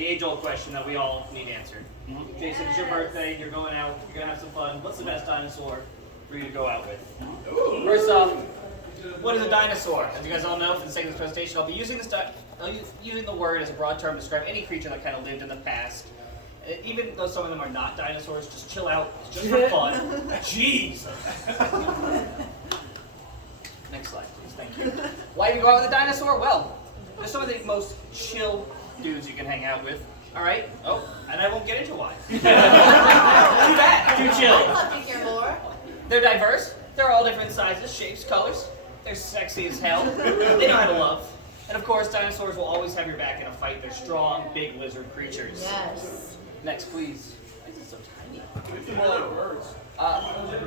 the age-old question that we all need answered. Jason, it's your birthday. You're going out. You're gonna have some fun. What's the best dinosaur for you to go out with? First off, what is a dinosaur? As you guys all know, for the sake of this presentation, I'll be using using the word as a broad term to describe any creature that kind of lived in the past. Even though some of them are not dinosaurs, just chill out. It's just for fun. Jeez. Next slide, please. Thank you. Why do you go out with a dinosaur? Well, they're some of the most chill dudes you can hang out with. All right. Oh, and I won't get into why. Too bad. Too chill. I'd love to hear more. They're diverse. They're all different sizes, shapes, colors. They're sexy as hell. They know how to love. And of course, dinosaurs will always have your back in a fight. They're strong, big lizard creatures. Yes. Next, please. Why is it so tiny?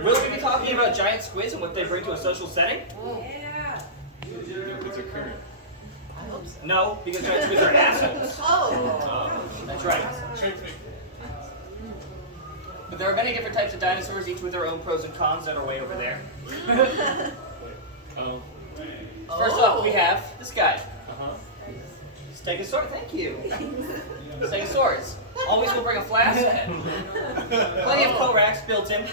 Will we be talking about giant squids and what they bring to a social setting? Yeah. It's a current. I hope so. No, because giant squids are assholes. Oh. That's right. But there are many different types of dinosaurs, each with their own pros and cons that are way over there. First up, we have this guy. Stegosaurus. Thank you. Stegosaurus. Always will bring a flask. Plenty of Korax built in.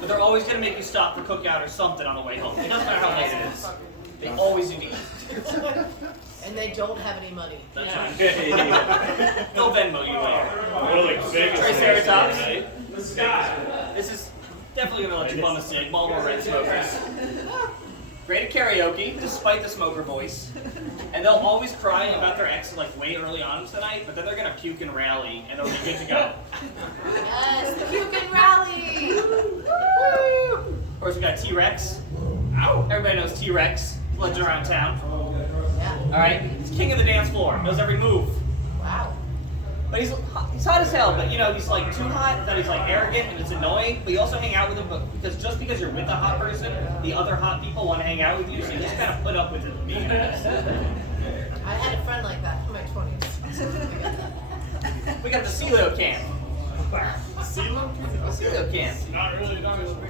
But they're always going to make you stop for cookout or something on the way home. It doesn't matter how late it is. They always do to eat. And they don't have any money. That's right. They'll Venmo you later. Really? Triceratops. This is definitely going to let you bum a cig. Marlboro Red smokers. Great at karaoke, despite the smoker voice. And they'll always cry about their ex like way early on tonight, but then they're going to puke and rally, and it'll be good to go. Yes, the puke and rally. Of course, we got T-Rex. Ow! Everybody knows T-Rex. Legend around town. Yeah. Alright? He's king of the dance floor. Knows every move. Wow. But he's hot as hell, but you know, he's like too hot that he's like arrogant and it's annoying, but you also hang out with him because just because you're with a hot person, the other hot people want to hang out with you, so you just kind of put up with it being an ass. I had a friend like that in my 20s. We got the Celio camp. CeeLo? The Celio camp. Not really a dinosaur.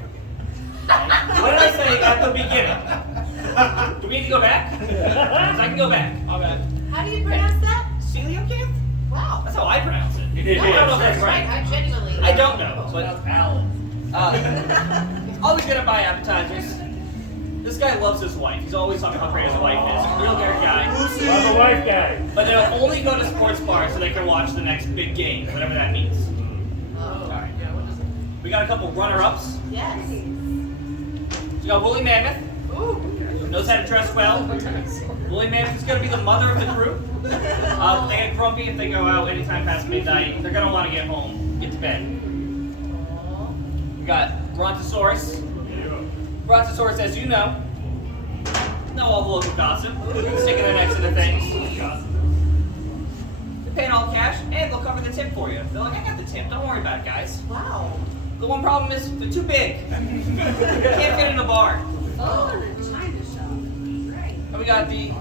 What did I say at the beginning? Do we need to go back? 'Cause I can go back. My bad. How do you pronounce that? Celio camp? Wow. That's how I pronounce it. It is. I don't know if that's right. I genuinely. I don't know, but always gonna buy appetizers. This guy loves his wife. He's always talking about how great his wife is. He's a real nerd guy. I'm a wife guy. But they'll only go to sports bars so they can watch the next big game, whatever that means. Oh. Alright. We got a couple runner-ups. Yes. We got Woolly Mammoth. Ooh. Knows how to dress well. Woolly Mammoth is gonna be the mother of the group. They get grumpy if they go out anytime past midnight. They're gonna want to get home, get to bed. We got Brontosaurus. Brontosaurus, as you know all the local gossip, sticking their necks into things. They're paying all cash, and they'll cover the tip for you. They're like, I got the tip, don't worry about it, guys. Wow. The one problem is, they're too big. Can't fit in a bar. Oh, the China shop. Right. And we got the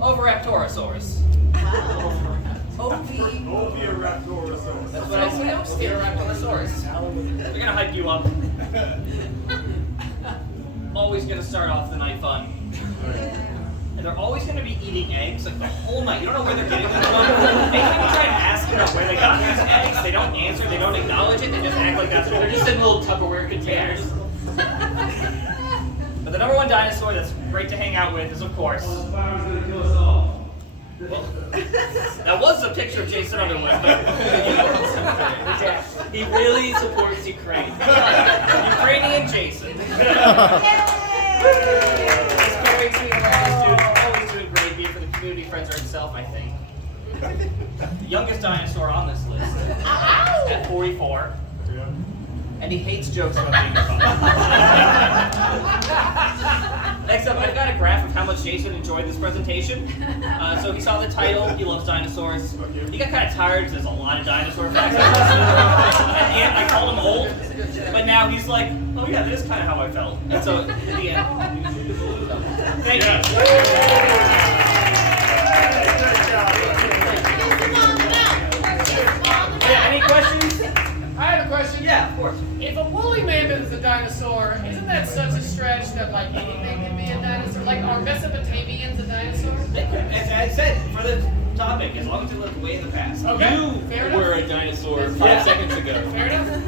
Oviraptorosaurus. Wow. Oviraptorosaurus. That's what I said, Oviraptorosaurus. They're gonna hype you up. Always gonna start off the night fun. And they're always gonna be eating eggs like the whole night. You don't know where they're getting them from. Anytime you try to ask them where they got these eggs, they don't answer, they don't acknowledge it, they just act like that's they're just in little Tupperware containers. But the number one dinosaur that's great to hang out with is, of course, well, that was a picture of Jason Underwood, but He really supports Ukraine. Ukrainian Jason. He's carrying to the dude, always doing great, be it for the community, friends, or himself, I think. The youngest dinosaur on this list at 44. And he hates jokes about being a father. Next up, I've got a graph of how much Jason enjoyed this presentation. So he saw the title, he loves dinosaurs. He got kind of tired because there's a lot of dinosaur facts. At the end, I called him old, but now he's like, oh yeah, that is kind of how I felt. And so, at the end, thank you. Yeah, any questions? I have a question. Yeah, of course. If a woolly mammoth is a dinosaur, isn't that such a stretch that like anything can be a dinosaur? Like are Mesopotamians a dinosaur? As I said, for the topic as long as you live way in the past. Okay. You Fair enough. were a dinosaur That's 5 fine. seconds ago. Fair enough.